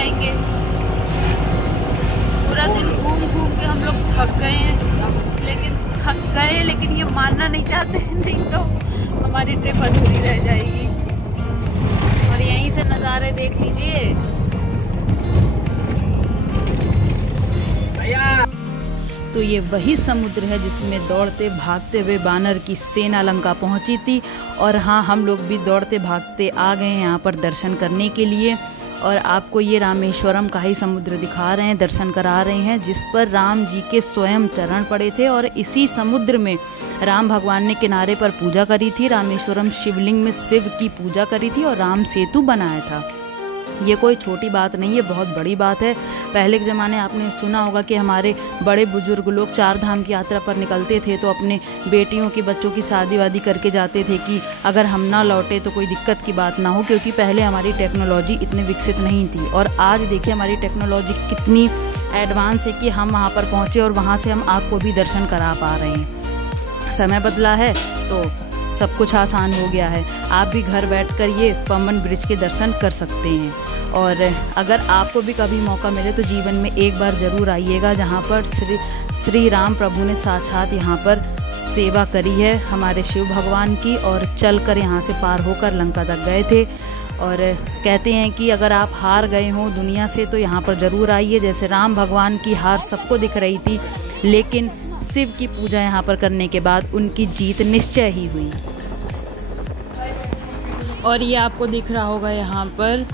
आएंगे। पूरा दिन घूम घूम के हम लोग थक गए हैं, लेकिन ये मानना नहीं चाहते, नहीं तो हमारी ट्रिप अधूरी रह जाएगी। और यहीं से नज़ारे देख लीजिए। तो ये वही समुद्र है जिसमें दौड़ते भागते हुए बानर की सेना लंका पहुंची थी। और हाँ, हम लोग भी दौड़ते भागते आ गए हैं यहाँ पर दर्शन करने के लिए। और आपको ये रामेश्वरम का ही समुद्र दिखा रहे हैं, दर्शन करा रहे हैं, जिस पर राम जी के स्वयं चरण पड़े थे। और इसी समुद्र में राम भगवान ने किनारे पर पूजा करी थी। रामेश्वरम शिवलिंग में शिव की पूजा करी थी और राम सेतु बनाया था। ये कोई छोटी बात नहीं है, बहुत बड़ी बात है। पहले के ज़माने आपने सुना होगा कि हमारे बड़े बुजुर्ग लोग 4 धाम की यात्रा पर निकलते थे तो अपने बेटियों की, बच्चों की शादी वादी करके जाते थे कि अगर हम ना लौटे तो कोई दिक्कत की बात ना हो, क्योंकि पहले हमारी टेक्नोलॉजी इतनी विकसित नहीं थी। और आज देखिए हमारी टेक्नोलॉजी कितनी एडवांस है कि हम वहाँ पर पहुँचे और वहाँ से हम आपको भी दर्शन करा पा रहे हैं। समय बदला है तो सब कुछ आसान हो गया है। आप भी घर बैठकर ये पम्बन ब्रिज के दर्शन कर सकते हैं। और अगर आपको भी कभी मौका मिले तो जीवन में एक बार ज़रूर आइएगा, जहाँ पर श्री राम प्रभु ने साक्षात यहाँ पर सेवा करी है हमारे शिव भगवान की, और चलकर यहाँ से पार होकर लंका तक गए थे। और कहते हैं कि अगर आप हार गए हों दुनिया से तो यहाँ पर ज़रूर आइए। जैसे राम भगवान की हार सबको दिख रही थी, लेकिन शिव की पूजा यहाँ पर करने के बाद उनकी जीत निश्चय ही हुई। और ये आपको दिख रहा होगा यहाँ पर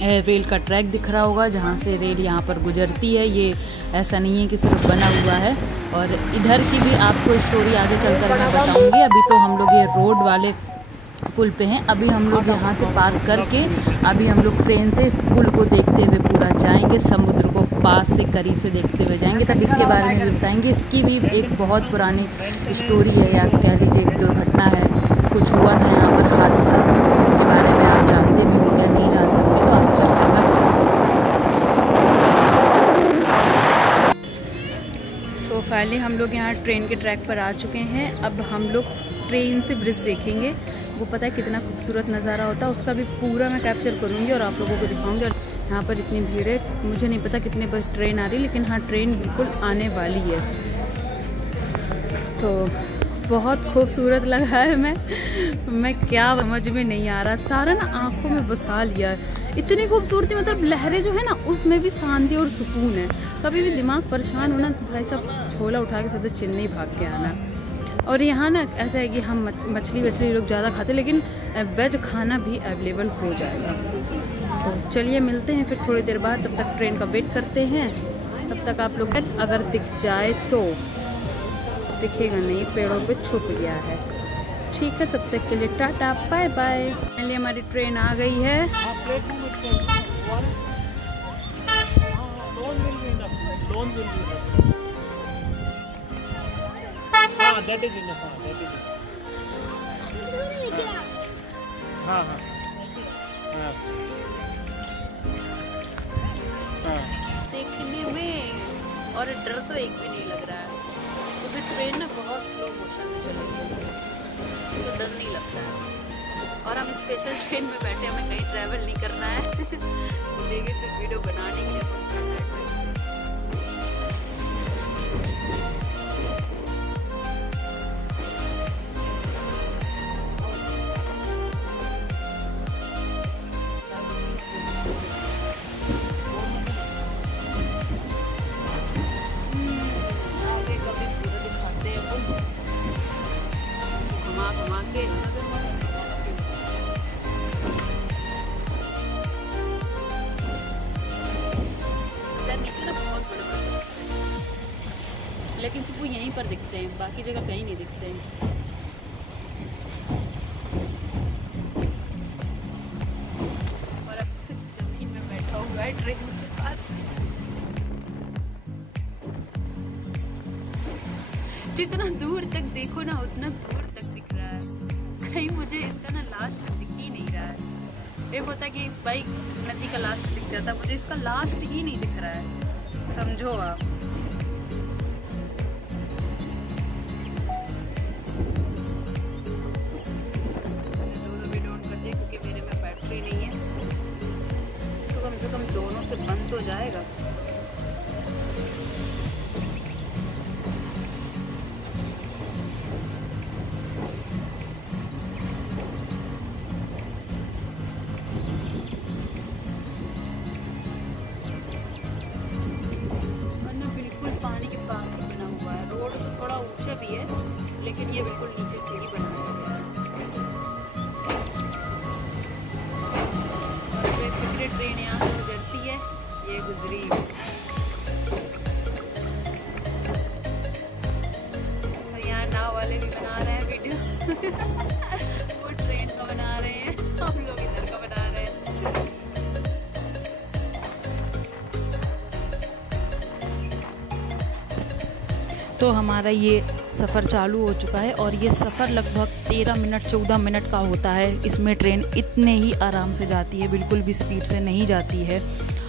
रेल का ट्रैक दिख रहा होगा, जहाँ से रेल यहाँ पर गुजरती है। ये ऐसा नहीं है कि सिर्फ बना हुआ है। और इधर की भी आपको स्टोरी आगे चलकर मैं बताऊँगी। अभी तो हम लोग ये रोड वाले पुल पे हैं। अभी हम लोग यहाँ से पार करके अभी हम लोग ट्रेन से इस पुल को देखते हुए पूरा जाएंगे, समुद्र को पास से करीब से देखते हुए जाएंगे, तब इसके बारे में भी बताएंगे। इसकी भी एक बहुत पुरानी स्टोरी है, या कह लीजिए एक दुर्घटना है। कुछ हुआ था यहाँ पर हादसा, जिसके बारे में आप जानते भी होंगे या नहीं जानते होंगे, तो आगे चलकर मैं फाइनली हम लोग यहाँ ट्रेन के ट्रैक पर आ चुके हैं। अब हम लोग ट्रेन से ब्रिज देखेंगे। वो पता है कितना खूबसूरत नज़ारा होता है, उसका भी पूरा मैं कैप्चर करूँगी और आप लोगों को दिखाऊँगी। और यहाँ पर इतनी भीड़ है, मुझे नहीं पता कितने बजे ट्रेन आ रही, लेकिन हाँ ट्रेन बिल्कुल आने वाली है। तो बहुत खूबसूरत लगा है। मैं क्या समझ में नहीं आ रहा, सारा ना आँखों में बसा लिया। इतनी खूबसूरती, मतलब लहरें जो है ना उसमें भी शांति और सुकून है। कभी भी दिमाग परेशान होना तो भाई साहब झोला उठा के सीधे चेन्नई भाग के आना। और यहाँ ना ऐसा है कि हम मछली लोग ज़्यादा खाते, लेकिन वेज खाना भी अवेलेबल हो जाएगा। तो चलिए मिलते हैं फिर थोड़ी देर बाद, तब तक ट्रेन का वेट करते हैं। तब तक आप लोग अगर दिख जाए तो दिखेगा नहीं, पेड़ों पे छुप गया है। ठीक है, तब तक के लिए टाटा बाय बाय। पहले हमारी ट्रेन आ गई है। That is enough. That is enough. हाँ हाँ हाँ। देखने में और डर तो एक भी नहीं लग रहा है, क्योंकि ट्रेन ना बहुत स्लो मोशन में चल रही है, तो डर नहीं लगता है। और हम स्पेशल ट्रेन में बैठे, हमें कहीं ट्रैवल नहीं करना है। लेकिन तो वीडियो बनाने के लिए घुमा के लेकिन सिर्फ वो यहीं पर दिखते हैं, बाकी जगह कहीं नहीं दिखते हैं। और अब जमीन में बैठा हुआ है ट्रेन के पास। जितना दूर तक देखो ना उतना दूर तक दिख रहा है, कहीं मुझे इसका ना लास्ट दिख ही नहीं रहा है। एक होता है कि भाई नदी का लास्ट दिख जाता, मुझे इसका लास्ट ही नहीं दिख रहा है, समझो आप। वीडियो ऑन कर दिया क्योंकि मेरे में बैटरी नहीं है, तो कम से से कम दोनों से बन तो जाएगा। बिल्कुल पानी के पास ही बना हुआ है। रोड तो थोड़ा ऊंचा भी है, लेकिन ये बिल्कुल नीचे से ही बना हुआ है। और ट्रेन यहाँ से गुजरती है, ये गुजरी। और यहाँ नाव वाले भी बना रहे हैं वीडियो। वो ट्रेन का बना रहे हैं, हम लोग इधर का बना रहे हैं। तो हमारा ये सफ़र चालू हो चुका है और ये सफ़र लगभग 13 मिनट 14 मिनट का होता है। इसमें ट्रेन इतने ही आराम से जाती है, बिल्कुल भी स्पीड से नहीं जाती है।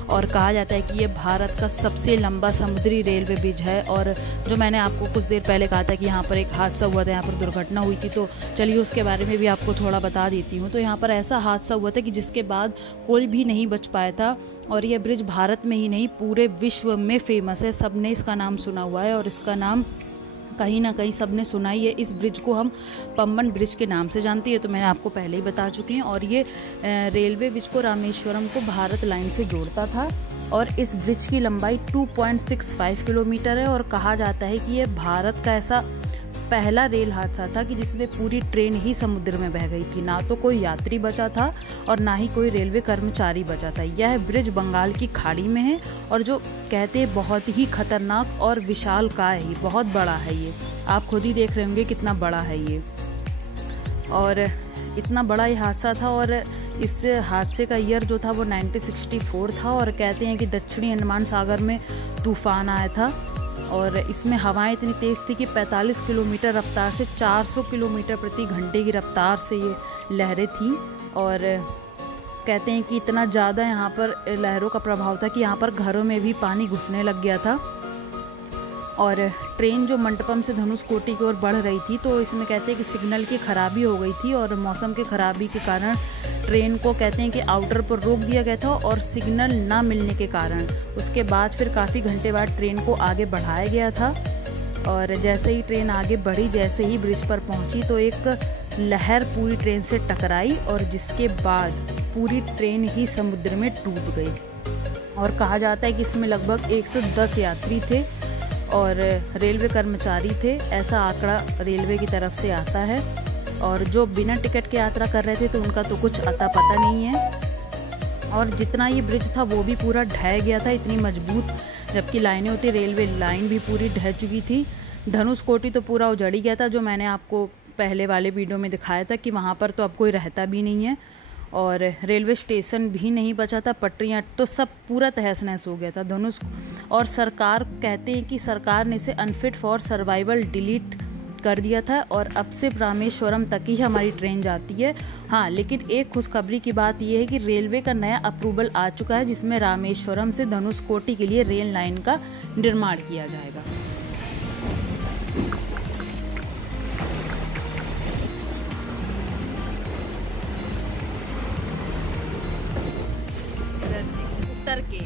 और कहा जाता है कि ये भारत का सबसे लंबा समुद्री रेलवे ब्रिज है। और जो मैंने आपको कुछ देर पहले कहा था कि यहाँ पर एक हादसा हुआ था, यहाँ पर दुर्घटना हुई थी, तो चलिए उसके बारे में भी आपको थोड़ा बता देती हूँ। तो यहाँ पर ऐसा हादसा हुआ था कि जिसके बाद कोई भी नहीं बच पाया था। और ये ब्रिज भारत में ही नहीं पूरे विश्व में फेमस है, सब ने इसका नाम सुना हुआ है और इसका नाम कहीं ना कहीं सबने सुना ही है। इस ब्रिज को हम पम्बन ब्रिज के नाम से जानते हैं, तो मैंने आपको पहले ही बता चुकी हैं। और ये रेलवे ब्रिज को रामेश्वरम को भारत लाइन से जोड़ता था। और इस ब्रिज की लंबाई 2.65 किलोमीटर है। और कहा जाता है कि ये भारत का ऐसा पहला रेल हादसा था कि जिसमें पूरी ट्रेन ही समुद्र में बह गई थी। ना तो कोई यात्री बचा था और ना ही कोई रेलवे कर्मचारी बचा था। यह ब्रिज बंगाल की खाड़ी में है और जो कहते हैं बहुत ही खतरनाक और विशालकाय है, बहुत बड़ा है ये। आप खुद ही देख रहे होंगे कितना बड़ा है ये। और इतना बड़ा ये हादसा था और इस हादसे का ईयर जो था वो 1964 था। और कहते हैं कि दक्षिणी अंडमान सागर में तूफान आया था और इसमें हवाएं इतनी तेज़ थी कि 45 किलोमीटर रफ्तार से 400 किलोमीटर प्रति घंटे की रफ्तार से ये लहरें थीं। और कहते हैं कि इतना ज़्यादा यहाँ पर लहरों का प्रभाव था कि यहाँ पर घरों में भी पानी घुसने लग गया था। और ट्रेन जो मंडपम से धनुषकोटी की ओर बढ़ रही थी, तो इसमें कहते हैं कि सिग्नल की खराबी हो गई थी और मौसम की खराबी के कारण ट्रेन को कहते हैं कि आउटर पर रोक दिया गया था। और सिग्नल ना मिलने के कारण उसके बाद फिर काफ़ी घंटे बाद ट्रेन को आगे बढ़ाया गया था। और जैसे ही ट्रेन आगे बढ़ी, जैसे ही ब्रिज पर पहुंची, तो एक लहर पूरी ट्रेन से टकराई और जिसके बाद पूरी ट्रेन ही समुद्र में डूब गई। और कहा जाता है कि इसमें लगभग 110 यात्री थे और रेलवे कर्मचारी थे, ऐसा आंकड़ा रेलवे की तरफ से आता है। और जो बिना टिकट के यात्रा कर रहे थे तो उनका तो कुछ अता पता नहीं है। और जितना ये ब्रिज था वो भी पूरा ढह गया था, इतनी मजबूत जबकि लाइनें होती, रेलवे लाइन भी पूरी ढह चुकी थी। धनुषकोटी तो पूरा उजड़ ही गया था, जो मैंने आपको पहले वाले वीडियो में दिखाया था कि वहाँ पर तो अब कोई रहता भी नहीं है। और रेलवे स्टेशन भी नहीं बचा था, पटरियाँ तो सब पूरा तहस नहस हो गया था धनुष। और सरकार कहते हैं कि सरकार ने इसे अनफिट फॉर सर्वाइवल डिलीट कर दिया था और अब सिर्फ रामेश्वरम तक ही हमारी ट्रेन जाती है। हाँ, लेकिन एक खुशखबरी की बात यह है कि रेलवे का नया अप्रूवल आ चुका है, जिसमें रामेश्वरम से धनुषकोटी के लिए रेल लाइन का निर्माण किया जाएगा। उतर के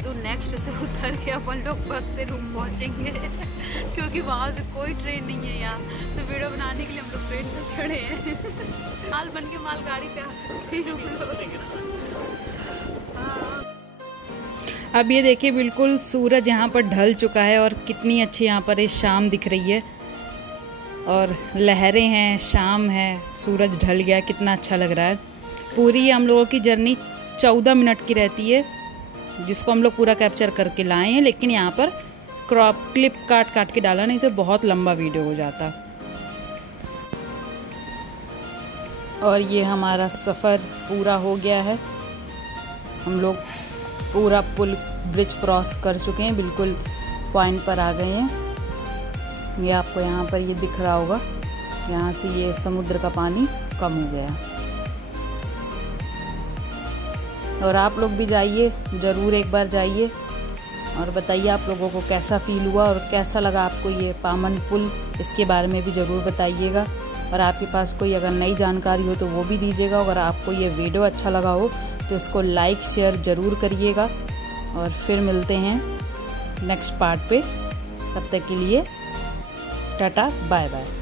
तो नेक्स्ट से उतर के अपन लोग बस से रूम पहुंचेंगे क्योंकि वहाँ से कोई ट्रेन नहीं है यहाँ, तो वीडियो बनाने के लिए हम लोग ट्रेन पे चढ़े हैं। माल बन के माल गाड़ी पे आ सकते हैं हम लोग। अब ये देखिए बिल्कुल सूरज यहाँ पर ढल चुका है और कितनी अच्छी यहाँ पर ये शाम दिख रही है और लहरें हैं, शाम है, सूरज ढल गया, कितना अच्छा लग रहा है। पूरी हम लोगों की जर्नी 14 मिनट की रहती है, जिसको हम लोग पूरा कैप्चर करके लाए हैं, लेकिन यहाँ पर क्रॉप क्लिप काट के डाला, नहीं तो बहुत लंबा वीडियो हो जाता। और ये हमारा सफ़र पूरा हो गया है, हम लोग पूरा पुल ब्रिज क्रॉस कर चुके हैं, बिल्कुल पॉइंट पर आ गए हैं। ये आपको यहाँ पर ये दिख रहा होगा, यहाँ से ये समुद्र का पानी कम हो गया। और आप लोग भी जाइए, ज़रूर एक बार जाइए और बताइए आप लोगों को कैसा फील हुआ और कैसा लगा आपको ये पामन पुल, इसके बारे में भी ज़रूर बताइएगा। और आपके पास कोई अगर नई जानकारी हो तो वो भी दीजिएगा। अगर आपको ये वीडियो अच्छा लगा हो तो इसको लाइक शेयर ज़रूर करिएगा और फिर मिलते हैं नेक्स्ट पार्ट पे। तब तक के लिए टाटा बाय बाय।